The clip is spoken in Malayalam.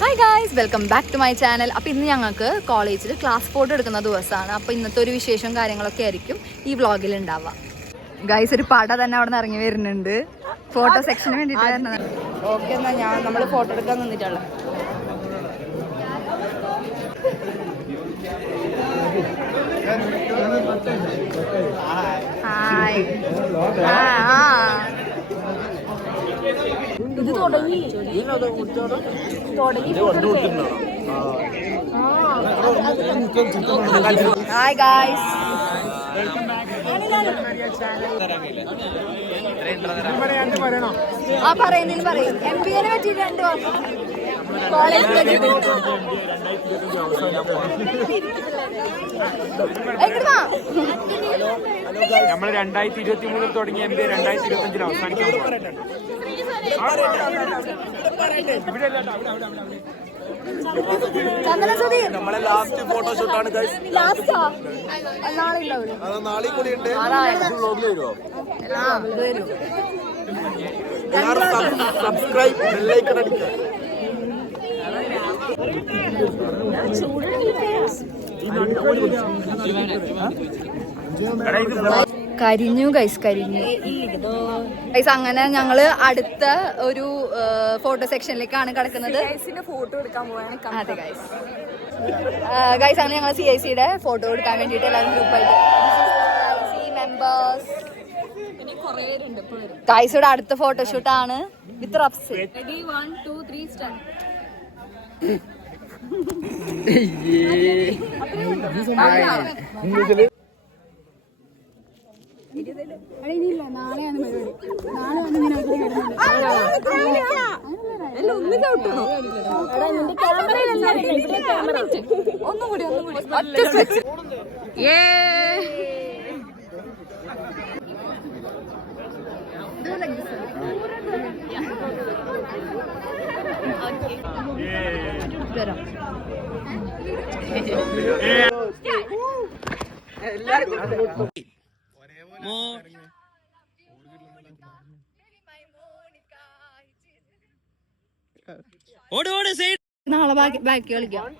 Hi guys, welcome back to my channel. അപ്പോൾ ഇന്ന് ഞങ്ങൾക്ക് കോളേജിൽ ക്ലാസ് ഫോട്ടോ എടുക്കുന്ന ദിവസമാണ്. അപ്പോൾ ഇന്നത്തെ ഒരു വിശേഷം കാര്യങ്ങളൊക്കെ ആയിരിക്കും ഈ വ്ളോഗിൽ ഉണ്ടാവുക. ഗായ്സ്, ഒരു പട തന്നെ അവിടെ നിന്ന് ഇറങ്ങി വരുന്നുണ്ട് ഫോട്ടോ സെക്ഷന് വേണ്ടിയിട്ട്. ഓക്കെ, എന്നാൽ നമ്മൾ ഫോട്ടോ എടുക്കാൻ നിന്നിട്ടുള്ള ഹായ്. ഇത് തുടങ്ങി ഹായ് ഗായ്സ്. പറയുന്നതിൽ പറയും MBA പറ്റിയിട്ട് 2 വർഷം കോളേജിൽ നമ്മൾ 2023 തുടങ്ങിയ MBA 2025 അവസാനിക്കാൻ നമ്മളെ ലാസ്റ്റ് ഫോട്ടോഷൂട്ടാണ് നാളെ കൂടി ഉണ്ട്. സബ്സ്ക്രൈബ് ബെല്ലൈക്കൺ അടിക്കുക. കരിഞ്ഞു ഗൈസ്, കരിഞ്ഞു ഗൈസ്. അങ്ങനെ ഞങ്ങള് അടുത്ത ഒരു ഫോട്ടോ സെക്ഷനിലേക്കാണ് കിടക്കുന്നത്. ഫോട്ടോ എടുക്കാൻ പോവാണ്. അതെ ഗൈസ്. ഗൈസ്, അങ്ങനെ ഞങ്ങൾ CICയുടെ ഫോട്ടോ എടുക്കാൻ വേണ്ടിയിട്ട് എല്ലാവരും ഗ്രൂപ്പായിട്ട് മെമ്പേഴ്സ്. ഗൈസിയുടെ അടുത്ത ഫോട്ടോഷൂട്ടാണ് വിത്ത് റബ്സ്. Ready, 1, 2, 3 start. ഒന്നുകൂടി നാളെ ബാക്കി കളിക്കാം.